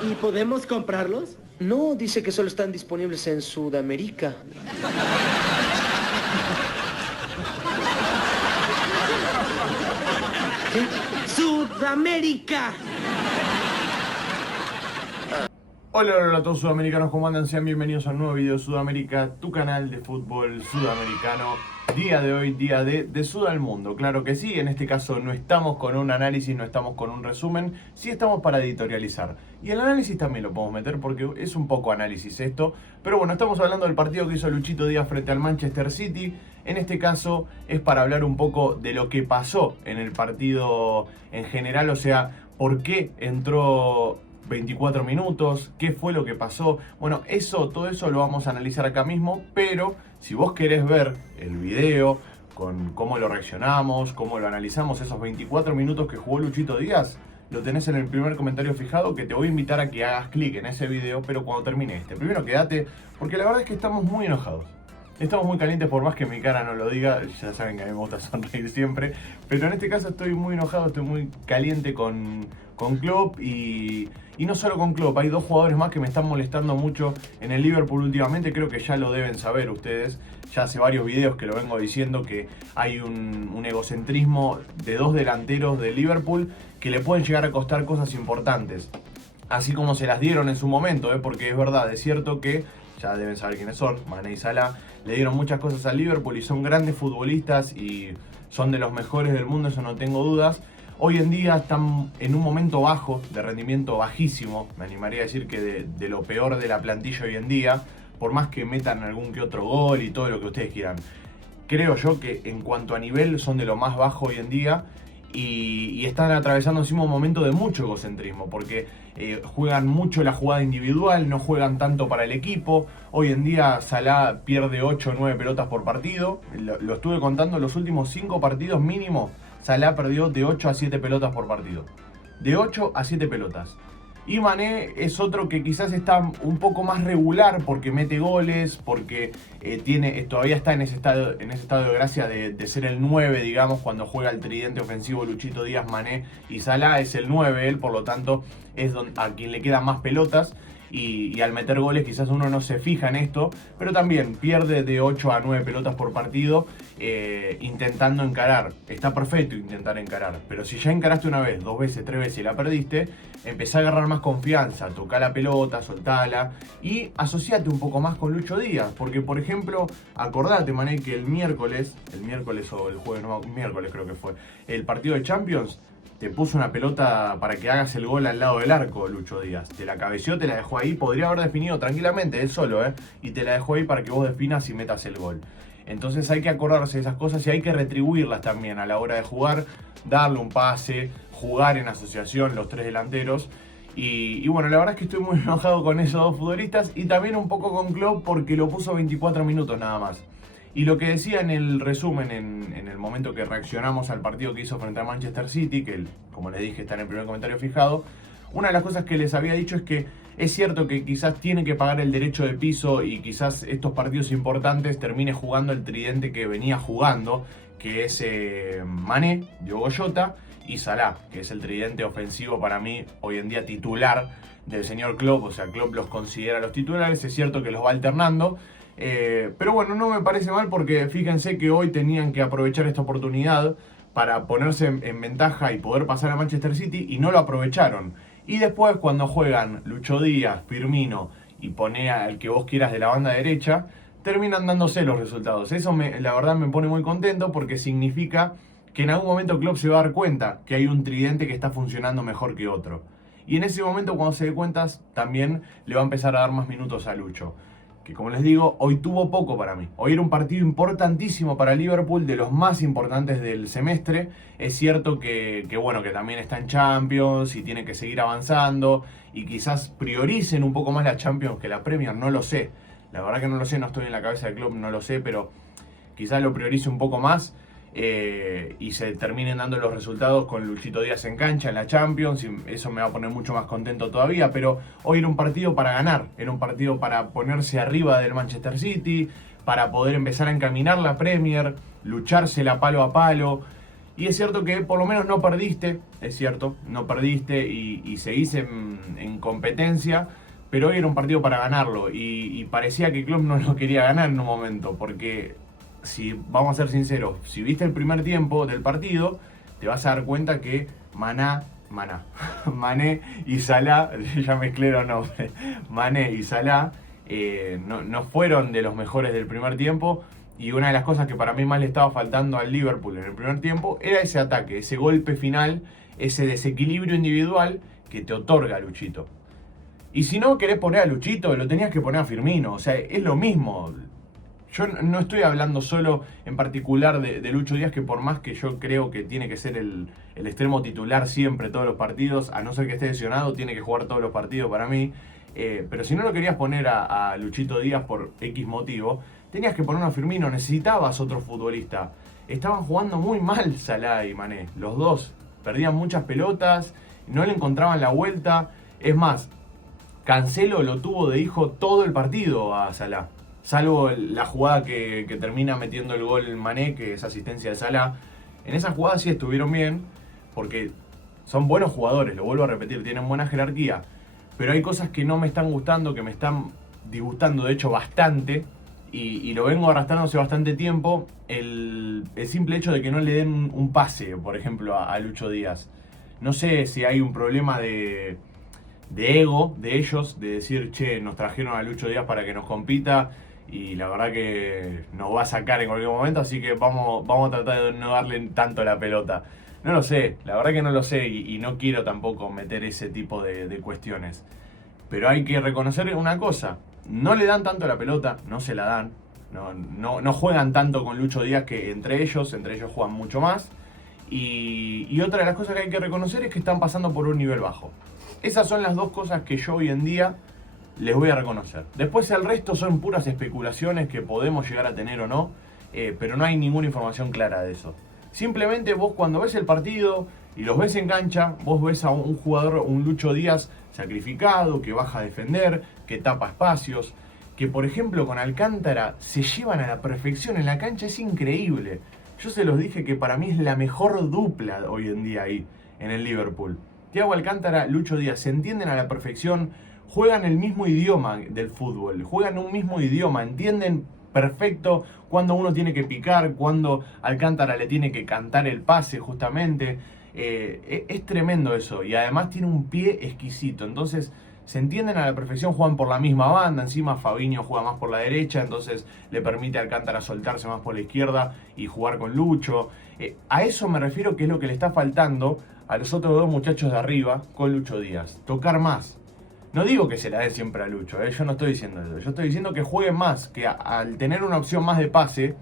¿Y podemos comprarlos? No, dice que solo están disponibles en Sudamérica. ¿Qué? ¡Sudamérica! Hola, hola a todos sudamericanos, ¿cómo andan? Sean bienvenidos a un nuevo video de Sudamérica, tu canal de fútbol sudamericano. Día de hoy, día de Sud al Mundo. Claro que sí, en este caso no estamos con un análisis, no estamos con un resumen, sí estamos para editorializar. Y el análisis también lo podemos meter porque es un poco análisis esto. Pero bueno, estamos hablando del partido que hizo Luchito Díaz frente al Manchester City. En este caso es para hablar un poco de lo que pasó en el partido en general, o sea, por qué entró 24 minutos, qué fue lo que pasó. Bueno, todo eso lo vamos a analizar acá mismo, pero si vos querés ver el video con cómo lo reaccionamos, cómo lo analizamos, esos 24 minutos que jugó Luchito Díaz, lo tenés en el primer comentario fijado, que te voy a invitar a que hagas clic en ese video, pero cuando termine este. Primero quédate, porque la verdad es que estamos muy enojados. Estamos muy calientes, por más que mi cara no lo diga, ya saben que a mí me gusta sonreír siempre, pero en este caso estoy muy enojado, estoy muy caliente con Klopp y no solo con Klopp, hay dos jugadores más que me están molestando mucho en el Liverpool últimamente, creo que ya lo deben saber ustedes, ya hace varios videos que lo vengo diciendo que hay un egocentrismo de dos delanteros de Liverpool que le pueden llegar a costar cosas importantes, así como se las dieron en su momento, porque es verdad, es cierto que ya deben saber quiénes son, Mané y Salah, le dieron muchas cosas al Liverpool y son grandes futbolistas y son de los mejores del mundo, eso no tengo dudas. Hoy en día están en un momento bajo, de rendimiento bajísimo, me animaría a decir que de lo peor de la plantilla hoy en día, por más que metan algún que otro gol y todo lo que ustedes quieran. Creo yo que en cuanto a nivel son de lo más bajo hoy en día y están atravesando encima un momento de mucho egocentrismo, porque juegan mucho la jugada individual, no juegan tanto para el equipo. Hoy en día Salah pierde 8 o 9 pelotas por partido, lo estuve contando, los últimos 5 partidos mínimo Salah perdió de 8 a 7 pelotas por partido. De 8 a 7 pelotas. Y Mané es otro que quizás está un poco más regular porque mete goles, porque todavía está en ese estado de gracia de ser el 9, digamos, cuando juega el tridente ofensivo Luchito Díaz, Mané y Salah. Es el 9 él, por lo tanto es a quien le quedan más pelotas. Y al meter goles quizás uno no se fija en esto, pero también pierde de 8 a 9 pelotas por partido intentando encarar. Está perfecto intentar encarar, pero si ya encaraste una vez, 2 veces, 3 veces y la perdiste, empezá a agarrar más confianza, tocá la pelota, soltala y asociate un poco más con Lucho Díaz, porque por ejemplo, acordate, Mané, que el miércoles o el jueves, no, miércoles creo que fue, el partido de Champions, te puso una pelota para que hagas el gol al lado del arco, Lucho Díaz. Te la cabeció, te la dejó ahí. Podría haber definido tranquilamente, él solo, y te la dejó ahí para que vos definas y metas el gol. Entonces hay que acordarse de esas cosas y hay que retribuirlas también a la hora de jugar. Darle un pase, jugar en asociación los tres delanteros. Y bueno, la verdad es que estoy muy enojado con esos dos futbolistas. Y también un poco con Klopp porque lo puso 24 minutos nada más. Y lo que decía en el resumen, en el momento que reaccionamos al partido que hizo frente a Manchester City, que como les dije está en el primer comentario fijado, una de las cosas que les había dicho es que es cierto que quizás tiene que pagar el derecho de piso y quizás estos partidos importantes termine jugando el tridente que venía jugando, que es Mané, Diogo Jota y Salah, que es el tridente ofensivo para mí hoy en día titular del señor Klopp, o sea, Klopp los considera los titulares, es cierto que los va alternando. Pero bueno, no me parece mal porque fíjense que hoy tenían que aprovechar esta oportunidad para ponerse en ventaja y poder pasar a Manchester City y no lo aprovecharon. Y después cuando juegan Lucho Díaz, Firmino y pone al que vos quieras de la banda derecha, terminan dándose los resultados. Eso la verdad me pone muy contento porque significa que en algún momento Klopp se va a dar cuenta que hay un tridente que está funcionando mejor que otro. Y en ese momento cuando se dé cuenta también le va a empezar a dar más minutos a Lucho. Que como les digo, hoy tuvo poco para mí. Hoy era un partido importantísimo para Liverpool, de los más importantes del semestre. Es cierto que bueno, que también está en Champions y tiene que seguir avanzando y quizás prioricen un poco más la Champions que la Premier, no lo sé. La verdad que no lo sé, no estoy en la cabeza del club, no lo sé, pero quizás lo priorice un poco más y se terminen dando los resultados con Luchito Díaz en cancha en la Champions y eso me va a poner mucho más contento todavía, pero hoy era un partido para ganar, era un partido para ponerse arriba del Manchester City, para poder empezar a encaminar la Premier, luchársela palo a palo Y es cierto que por lo menos no perdiste, es cierto, no perdiste y seguís en competencia, pero hoy era un partido para ganarlo y parecía que Klopp no lo quería ganar en un momento, porque si vamos a ser sinceros, si viste el primer tiempo del partido, te vas a dar cuenta que Mané y Salah, ya mezclé los nombres, Mané y Salah no fueron de los mejores del primer tiempo. Y una de las cosas que para mí más le estaba faltando al Liverpool en el primer tiempo era ese ataque, ese golpe final, ese desequilibrio individual que te otorga Luchito. Y si no querés poner a Luchito, lo tenías que poner a Firmino, o sea, es lo mismo. Yo no estoy hablando solo en particular de Lucho Díaz, que por más que yo creo que tiene que ser el extremo titular siempre todos los partidos, a no ser que esté lesionado, tiene que jugar todos los partidos para mí. Pero si no lo querías poner a Luchito Díaz por X motivo, tenías que poner a Firmino, necesitabas otro futbolista. Estaban jugando muy mal Salah y Mané, los dos. Perdían muchas pelotas, no le encontraban la vuelta. Es más, Cancelo lo tuvo de hijo todo el partido a Salah. Salvo la jugada que termina metiendo el gol Mané, que es asistencia de Salah. En esa jugada sí estuvieron bien, porque son buenos jugadores, lo vuelvo a repetir, tienen buena jerarquía. Pero hay cosas que no me están gustando, que me están disgustando de hecho bastante. Y lo vengo arrastrando hace bastante tiempo, el simple hecho de que no le den un pase, por ejemplo, a Lucho Díaz. No sé si hay un problema de ego de ellos, de decir, che, nos trajeron a Lucho Díaz para que nos compita y la verdad que nos va a sacar en cualquier momento, así que vamos a tratar de no darle tanto la pelota. No lo sé, la verdad que no lo sé y no quiero tampoco meter ese tipo de cuestiones. Pero hay que reconocer una cosa. No le dan tanto la pelota, no se la dan, no juegan tanto con Lucho Díaz, que entre ellos juegan mucho más. Y otra de las cosas que hay que reconocer es que están pasando por un nivel bajo. Esas son las dos cosas que yo hoy en día les voy a reconocer. Después el resto son puras especulaciones que podemos llegar a tener o no, pero no hay ninguna información clara de eso. Simplemente vos cuando ves el partido y los ves en cancha, vos ves a un jugador, un Lucho Díaz sacrificado, que baja a defender, que tapa espacios, que por ejemplo con Alcántara se llevan a la perfección en la cancha, es increíble. Yo se los dije que para mí es la mejor dupla hoy en día ahí, en el Liverpool. Thiago Alcántara, Lucho Díaz, se entienden a la perfección, juegan el mismo idioma del fútbol, juegan un mismo idioma, entienden perfecto cuando uno tiene que picar, cuando Alcántara le tiene que cantar el pase justamente. Es tremendo eso y además tiene un pie exquisito, entonces se entienden a la perfección, juegan por la misma banda, encima Fabinho juega más por la derecha, entonces le permite a Alcántara soltarse más por la izquierda y jugar con Lucho. A eso me refiero, que es lo que le está faltando a los otros dos muchachos de arriba con Lucho Díaz, tocar más. No digo que se la dé siempre a Lucho, yo no estoy diciendo eso, yo estoy diciendo que jueguen más, que al tener una opción más de pase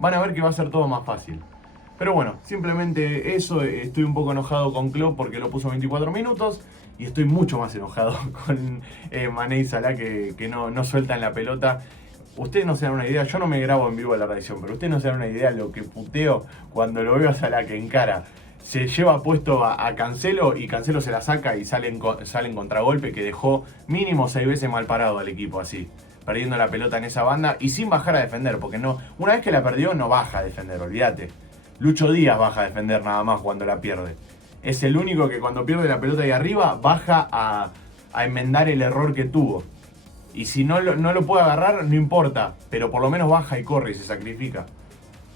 van a ver que va a ser todo más fácil. Pero bueno, simplemente eso. Estoy un poco enojado con Klopp porque lo puso 24 minutos y estoy mucho más enojado con Mané y Salah que no sueltan la pelota. Ustedes no se dan una idea, yo no me grabo en vivo la reacción, pero ustedes no se dan una idea de lo que puteo cuando lo veo a Salah que encara. Se lleva puesto a Cancelo y Cancelo se la saca y sale en contragolpe, que dejó mínimo 6 veces mal parado al equipo así, perdiendo la pelota en esa banda y sin bajar a defender, porque no, una vez que la perdió no baja a defender, olvídate. Lucho Díaz baja a defender nada más cuando la pierde. Es el único que cuando pierde la pelota ahí arriba baja a enmendar el error que tuvo. Y si no lo puede agarrar, no importa, pero por lo menos baja y corre y se sacrifica.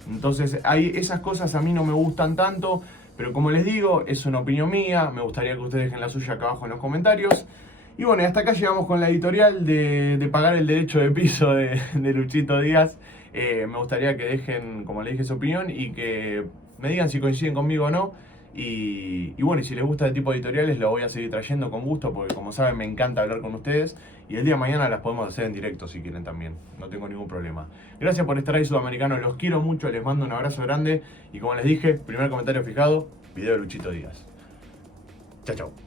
Entonces esas cosas a mí no me gustan tanto, pero como les digo, es una opinión mía. Me gustaría que ustedes dejen la suya acá abajo en los comentarios. Y bueno, hasta acá llegamos con la editorial de pagar el derecho de piso de Luchito Díaz. Me gustaría que dejen, como les dije, su opinión y que me digan si coinciden conmigo o no. Y bueno, y si les gusta este tipo de editoriales, lo voy a seguir trayendo con gusto, porque como saben, me encanta hablar con ustedes. Y el día de mañana las podemos hacer en directo si quieren también, no tengo ningún problema. Gracias por estar ahí, sudamericanos, los quiero mucho, les mando un abrazo grande. Y como les dije, primer comentario fijado, video de Luchito Díaz. Chao, chao.